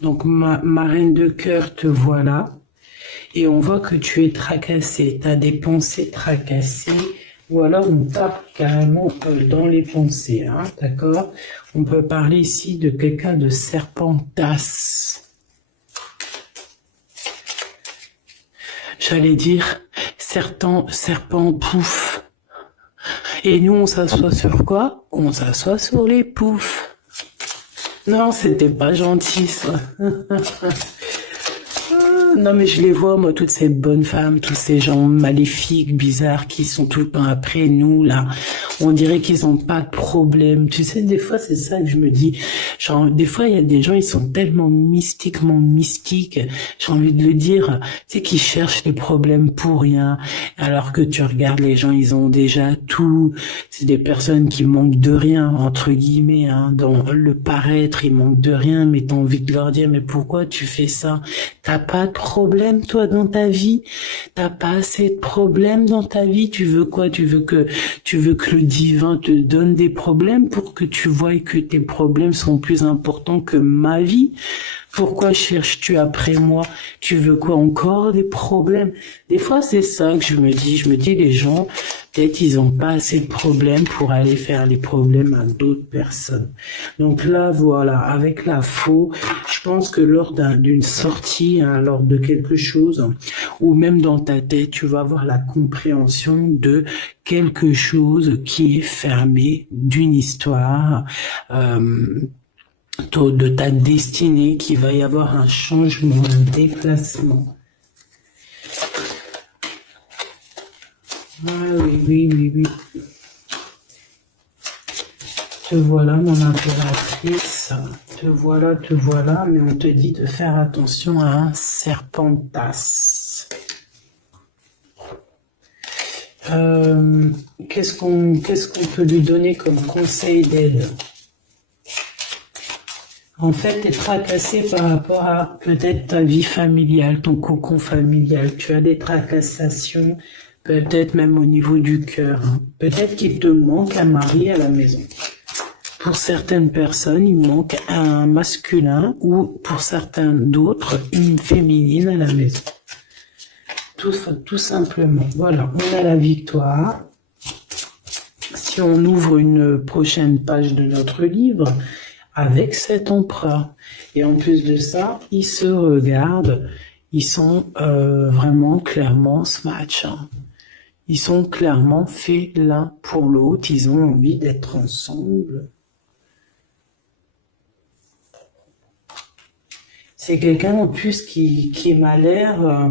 Donc, ma reine de cœur, te voilà. Et on voit que tu es tracassé, tu as des pensées tracassées, ou alors on tape carrément dans les pensées, hein, d'accord? On peut parler ici de quelqu'un de serpentasse. J'allais dire, serpent pouf. Et nous, on s'assoit sur quoi? On s'assoit sur les poufs. Non, c'était pas gentil, ça. Non, mais je les vois, moi, toutes ces bonnes femmes, tous ces gens maléfiques, bizarres, qui sont tout le temps après nous, là. On dirait qu'ils ont pas de problème. Tu sais, des fois, c'est ça que je me dis. Genre, des fois, il y a des gens, ils sont tellement mystiquement mystiques. J'ai envie de le dire. Tu sais, qui cherchent les problèmes pour rien. Alors que tu regardes les gens, ils ont déjà tout. C'est des personnes qui manquent de rien, entre guillemets, hein. Dans le paraître, ils manquent de rien, mais t'as envie de leur dire, mais pourquoi tu fais ça? T'as pas de problème, toi, dans ta vie? T'as pas assez de problèmes dans ta vie? Tu veux quoi? Tu veux que le divin te donne des problèmes pour que tu voies que tes problèmes sont plus importants que ma vie? Pourquoi cherches-tu après moi? Tu veux quoi, encore des problèmes? Des fois, c'est ça que je me dis, les gens, peut-être ils ont pas assez de problèmes pour aller faire les problèmes à d'autres personnes. Donc là, voilà, avec la faux, je pense que lors d'une sortie, hein, lors de quelque chose, ou même dans ta tête, tu vas avoir la compréhension de quelque chose qui est fermé, d'une histoire, de ta destinée, qu'il va y avoir un changement, un déplacement. Ah oui. Te voilà, mon impératrice. Te voilà, mais on te dit de faire attention à un serpentasse. Qu'est-ce qu'on peut lui donner comme conseil d'aide? En fait, tu es tracassé par rapport à peut-être ta vie familiale, ton cocon familial. Tu as des tracassations, peut-être même au niveau du cœur. Peut-être qu'il te manque un mari à la maison. Pour certaines personnes, il manque un masculin ou pour certains d'autres, une féminine à la maison. Tout simplement. Voilà, on a la victoire. Si on ouvre une prochaine page de notre livre, avec cet empereur. Et en plus de ça, ils se regardent, ils sont vraiment clairement ce match. Ils sont clairement faits l'un pour l'autre, ils ont envie d'être ensemble. C'est quelqu'un en plus qui m'a l'air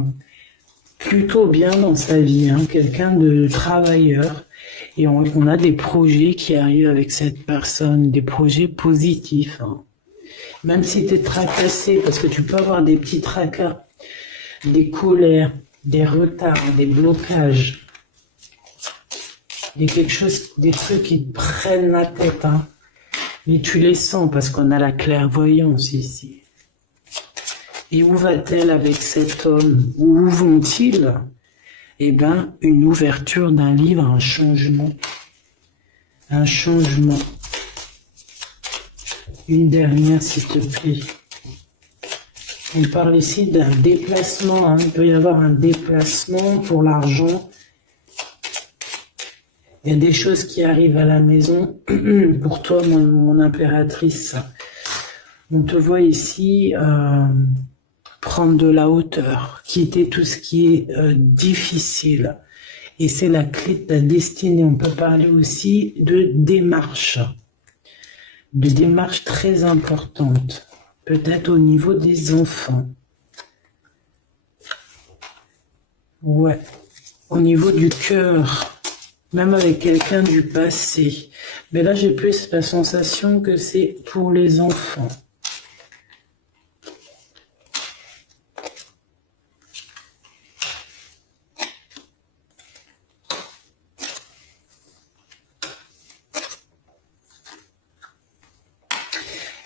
plutôt bien dans sa vie, hein, quelqu'un de travailleur. Et on a des projets qui arrivent avec cette personne, des projets positifs. Hein. Même si tu es tracassé, parce que tu peux avoir des petits tracas, des colères, des retards, des blocages, des trucs qui te prennent la tête. Hein. Mais tu les sens parce qu'on a la clairvoyance ici. Et où va-t-elle avec cet homme? Où vont-ils? Eh bien, une ouverture d'un livre, un changement. Un changement. Une dernière, s'il te plaît. On parle ici d'un déplacement. Hein. Il peut y avoir un déplacement pour l'argent. Il y a des choses qui arrivent à la maison. Pour toi, mon impératrice. On te voit ici... prendre de la hauteur, quitter tout ce qui est difficile. Et c'est la clé de ta destinée. On peut parler aussi de démarche très importantes, peut-être au niveau des enfants. Ouais, au niveau du cœur, même avec quelqu'un du passé. Mais là, j'ai plus la sensation que c'est pour les enfants.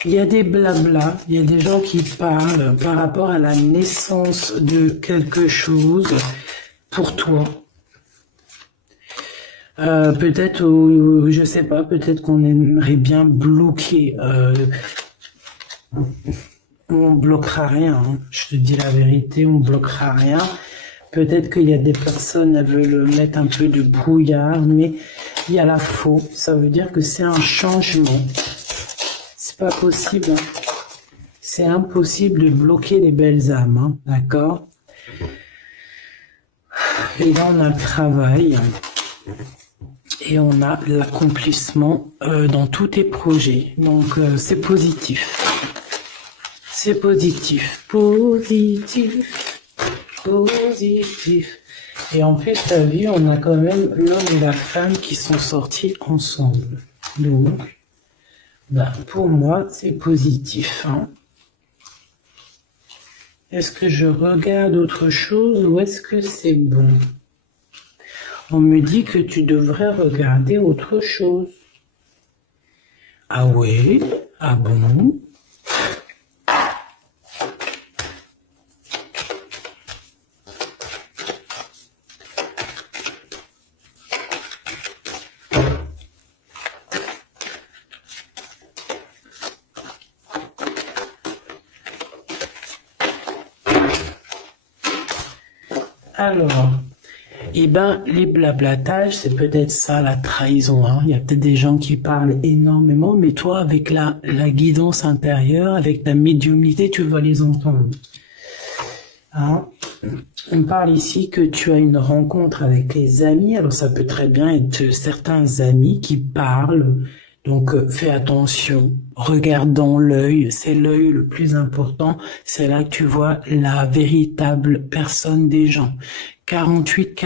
Il y a des blablas, il y a des gens qui parlent par rapport à la naissance de quelque chose pour toi. Peut-être, je sais pas, peut-être qu'on aimerait bien bloquer. On bloquera rien, hein. Je te dis la vérité, on bloquera rien. Peut-être qu'il y a des personnes, elles veulent mettre un peu de brouillard, mais il y a la faux. Ça veut dire que c'est un changement. C'est pas possible. Hein. C'est impossible de bloquer les belles âmes, hein, d'accord? Et là, on a le travail. Et on a l'accomplissement dans tous tes projets. Donc, c'est positif. C'est positif. Positif. Positif. Et en fait, t'as vu, on a quand même l'homme et la femme qui sont sortis ensemble. Donc, bah, pour moi, c'est positif. Hein. Est-ce que je regarde autre chose ou est-ce que c'est bon? On me dit que tu devrais regarder autre chose. Ah ouais? Ah bon? Alors, eh ben, les blablatages, c'est peut-être ça la trahison. Hein. Il y a peut-être des gens qui parlent énormément, mais toi, avec la guidance intérieure, avec ta médiumnité, tu vas les entendre. Hein. On parle ici que tu as une rencontre avec les amis. Alors, ça peut très bien être certains amis qui parlent. Donc, fais attention. Regarde dans l'œil. C'est l'œil le plus important. C'est là que tu vois la véritable personne des gens. 48.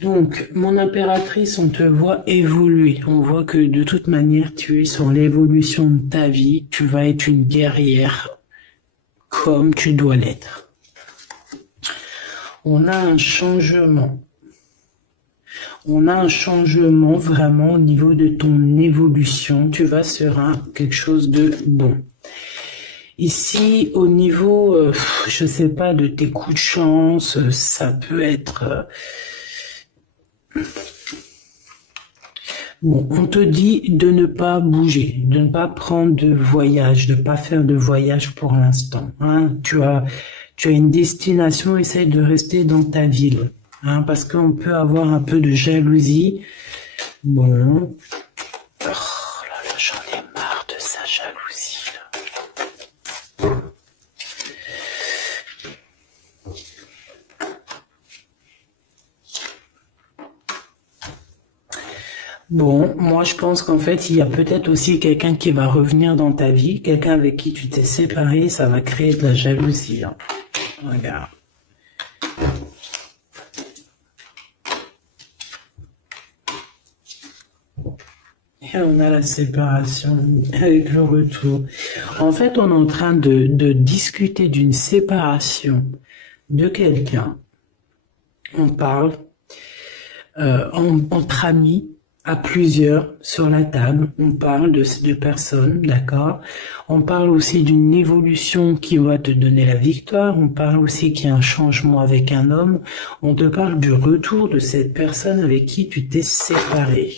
Donc, mon impératrice, on te voit évoluer. On voit que de toute manière, tu es sur l'évolution de ta vie. Tu vas être une guerrière comme tu dois l'être. On a un changement. On a un changement vraiment au niveau de ton évolution. Tu vas sur quelque chose de bon. Ici, au niveau, je sais pas, de tes coups de chance, ça peut être... Bon, on te dit de ne pas bouger, de ne pas prendre de voyage, de ne pas faire de voyage pour l'instant. Hein. Tu as une destination, essaye de rester dans ta ville. Hein, parce qu'on peut avoir un peu de jalousie. Bon. Oh là là, j'en ai marre de sa jalousie, là. Bon, moi je pense qu'en fait, il y a peut-être aussi quelqu'un qui va revenir dans ta vie, quelqu'un avec qui tu t'es séparé, ça va créer de la jalousie. Hein. Regarde. Et on a la séparation avec le retour. En fait, on est en train de discuter d'une séparation de quelqu'un. On parle entre amis, à plusieurs, sur la table. On parle de personnes, d'accord? On parle aussi d'une évolution qui va te donner la victoire. On parle aussi qu'il y a un changement avec un homme. On te parle du retour de cette personne avec qui tu t'es séparé.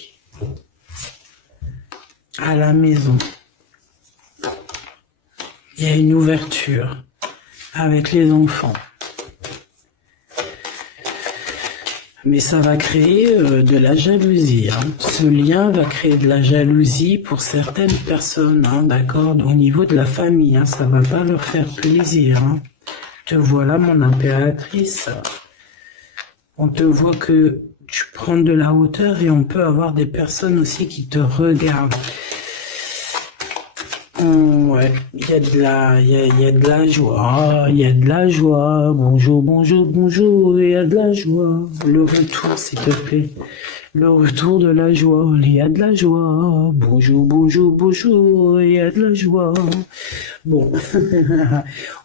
À la maison. Il y a une ouverture avec les enfants. Mais ça va créer de la jalousie. Hein. Ce lien va créer de la jalousie pour certaines personnes, hein, d'accord? Au niveau de la famille, hein, ça va pas leur faire plaisir. Hein. Te voilà, mon impératrice. On te voit que tu prends de la hauteur et on peut avoir des personnes aussi qui te regardent. Ouais, il y a de la joie, il y a de la joie. Bonjour, bonjour, bonjour, il y a de la joie. Le retour, s'il te plaît. Le retour de la joie, il y a de la joie. Bonjour, bonjour, bonjour, il y a de la joie. Bon,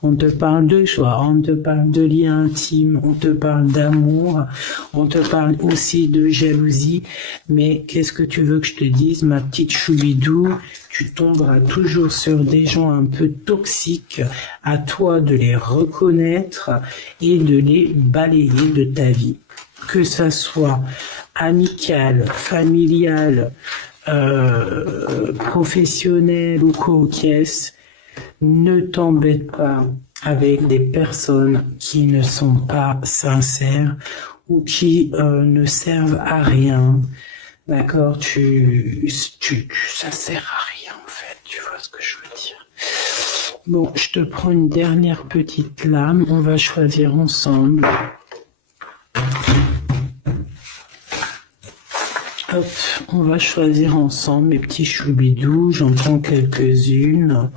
on te parle de joie, on te parle de lien intime, on te parle d'amour, on te parle aussi de jalousie. Mais qu'est-ce que tu veux que je te dise, ma petite choubidou? Tu tomberas toujours sur des gens un peu toxiques. À toi de les reconnaître et de les balayer de ta vie. Que ça soit amical, familial, professionnel ou coquesse, ne t'embête pas avec des personnes qui ne sont pas sincères ou qui ne servent à rien. D'accord, ça sert à rien en fait, tu vois ce que je veux dire. Bon, je te prends une dernière petite lame, on va choisir ensemble. Hop, on va choisir ensemble mes petits choubidous, j'en prends quelques-unes.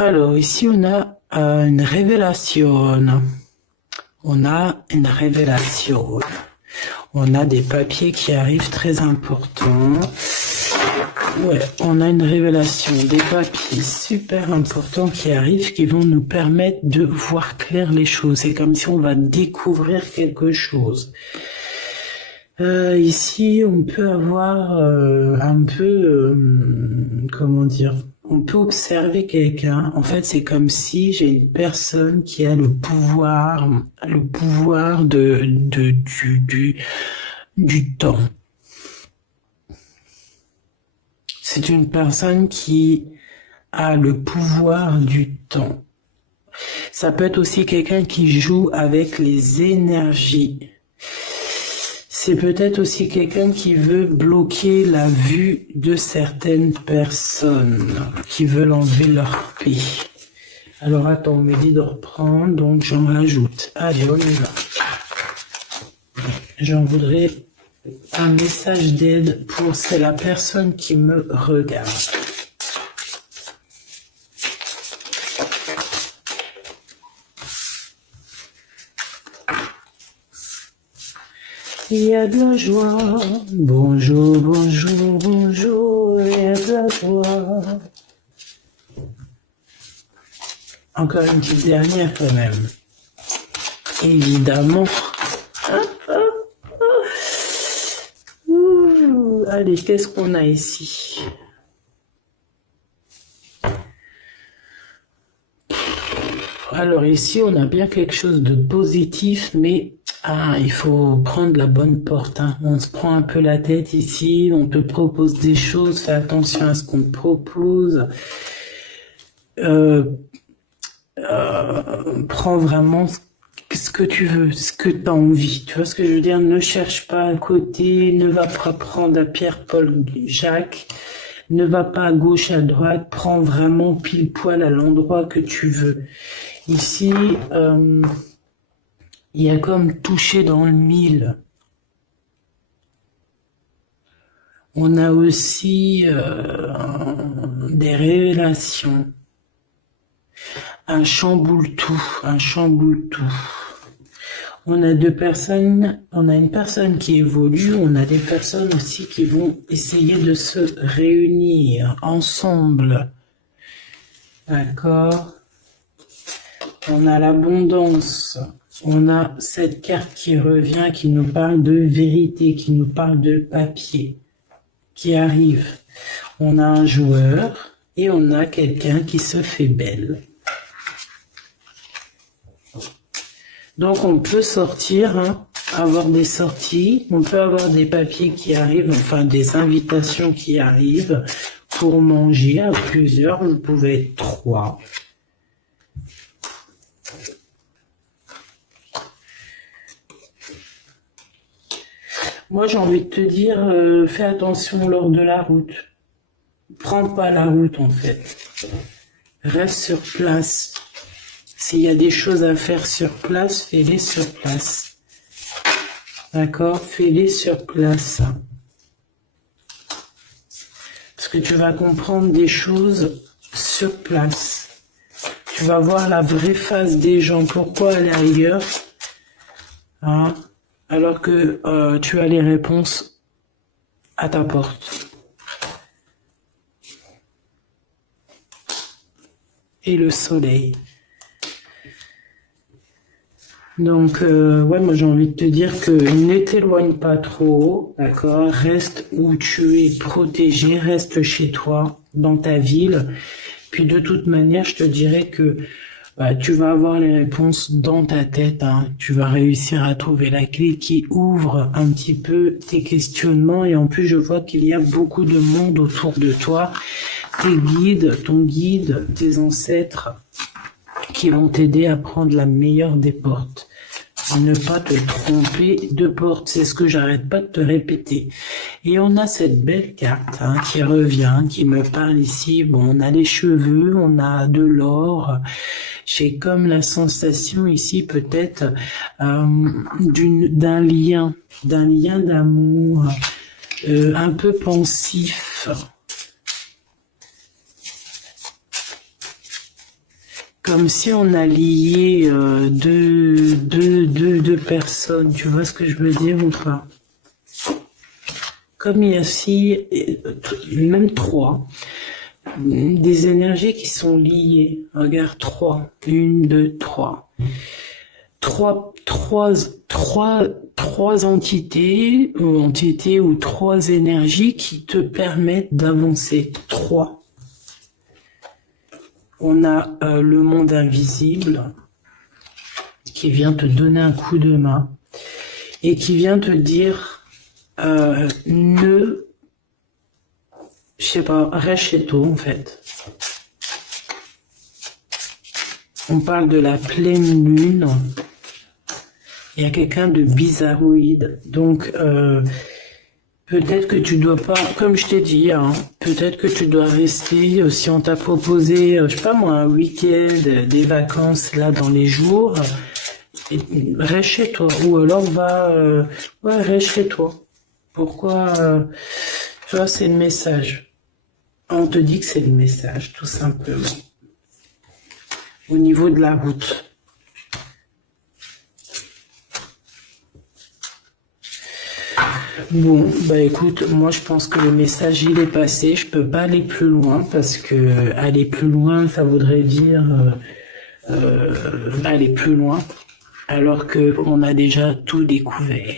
Alors, ici, on a une révélation. On a une révélation. On a des papiers qui arrivent très importants. Ouais, on a une révélation, des papiers super importants qui arrivent, qui vont nous permettre de voir clair les choses. C'est comme si on va découvrir quelque chose. Ici, on peut avoir un peu, comment dire, on peut observer quelqu'un. En fait, c'est comme si j'ai une personne qui a le pouvoir du temps. C'est une personne qui a le pouvoir du temps. Ça peut être aussi quelqu'un qui joue avec les énergies. C'est peut-être aussi quelqu'un qui veut bloquer la vue de certaines personnes, qui veulent enlever leur paix. Alors attends, on me dit de reprendre, donc j'en rajoute. Allez, on y va. J'en voudrais un message d'aide pour c'est la personne qui me regarde. il y a de la joie. Bonjour, bonjour, bonjour, il y a de la joie. Encore une petite dernière quand même. Évidemment. Ouh, allez, qu'est-ce qu'on a ici? Alors ici, on a bien quelque chose de positif, mais il faut prendre la bonne porte. Hein. On se prend un peu la tête ici, on te propose des choses, fais attention à ce qu'on te propose. Prends vraiment ce que tu veux, ce que tu as envie. Tu vois ce que je veux dire? Ne cherche pas à côté, ne va pas prendre à Pierre, Paul, Jacques, ne va pas à gauche, à droite, prends vraiment pile poil à l'endroit que tu veux. Ici, il y a comme touché dans le mille. On a aussi des révélations. Un chamboule-tout, un chamboule-tout. On a deux personnes, on a une personne qui évolue, on a des personnes aussi qui vont essayer de se réunir ensemble. D'accord? On a l'abondance. On a cette carte qui revient, qui nous parle de vérité, qui nous parle de papier, qui arrive. On a un joueur et on a quelqu'un qui se fait belle. Donc on peut sortir, hein, avoir des sorties, on peut avoir des papiers qui arrivent, enfin des invitations qui arrivent pour manger à plusieurs, vous pouvez être 3. Moi j'ai envie de te dire, fais attention lors de la route. Prends pas la route en fait. Reste sur place. S'il y a des choses à faire sur place, fais-les sur place. D'accord? Fais-les sur place. Parce que tu vas comprendre des choses sur place. Tu vas voir la vraie face des gens. Pourquoi aller ailleurs? Hein? Alors que tu as les réponses à ta porte. Et le soleil. Donc, ouais, moi j'ai envie de te dire que ne t'éloigne pas trop, d'accord? Reste où tu es protégé, reste chez toi, dans ta ville. Puis de toute manière, je te dirais que tu vas avoir les réponses dans ta tête, hein. Tu vas réussir à trouver la clé qui ouvre un petit peu tes questionnements. Et en plus, je vois qu'il y a beaucoup de monde autour de toi. Tes guides, ton guide, tes ancêtres qui vont t'aider à prendre la meilleure des portes. Ne pas te tromper de porte, c'est ce que j'arrête pas de te répéter. Et on a cette belle carte hein, qui revient, qui me parle ici. Bon, on a les cheveux, on a de l'or. J'ai comme la sensation ici peut-être d'un lien d'amour, un peu pensif. Comme si on a lié deux personnes, tu vois ce que je veux dire ou pas? Comme il y a ici, même 3, des énergies qui sont liées. Regarde 3, 1, 2, 3. 3 entités ou 3 énergies qui te permettent d'avancer. 3. On a le monde invisible qui vient te donner un coup de main et qui vient te dire je sais pas, reste chez toi en fait. On parle de la pleine lune. Il y a quelqu'un de bizarroïde. Donc peut-être que tu dois pas, comme je t'ai dit, hein, peut-être que tu dois rester, si on t'a proposé, je sais pas moi, un week-end, des vacances là dans les jours, reste chez toi. Ou alors reste chez toi. Pourquoi tu vois, c'est le message. On te dit que c'est le message, tout simplement. Au niveau de la route. Bon, bah écoute, moi je pense que le message il est passé. Je peux pas aller plus loin parce que aller plus loin, ça voudrait dire aller plus loin, alors que on a déjà tout découvert.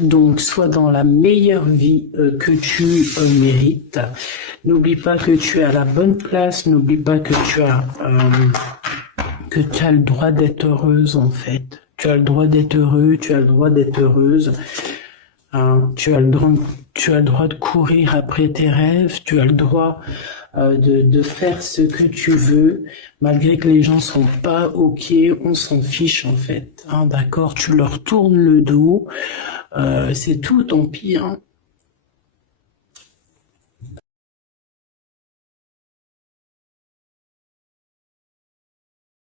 Donc, sois dans la meilleure vie que tu mérites. N'oublie pas que tu es à la bonne place. N'oublie pas que tu as le droit d'être heureuse en fait. Tu as le droit d'être heureux. Tu as le droit d'être heureuse. Tu as le droit de courir après tes rêves. Tu as le droit de faire ce que tu veux, malgré que les gens sont pas ok. On s'en fiche en fait. D'accord, tu leur tournes le dos. C'est tout, tant pis.